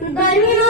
But you know,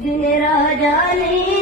दे राजा ने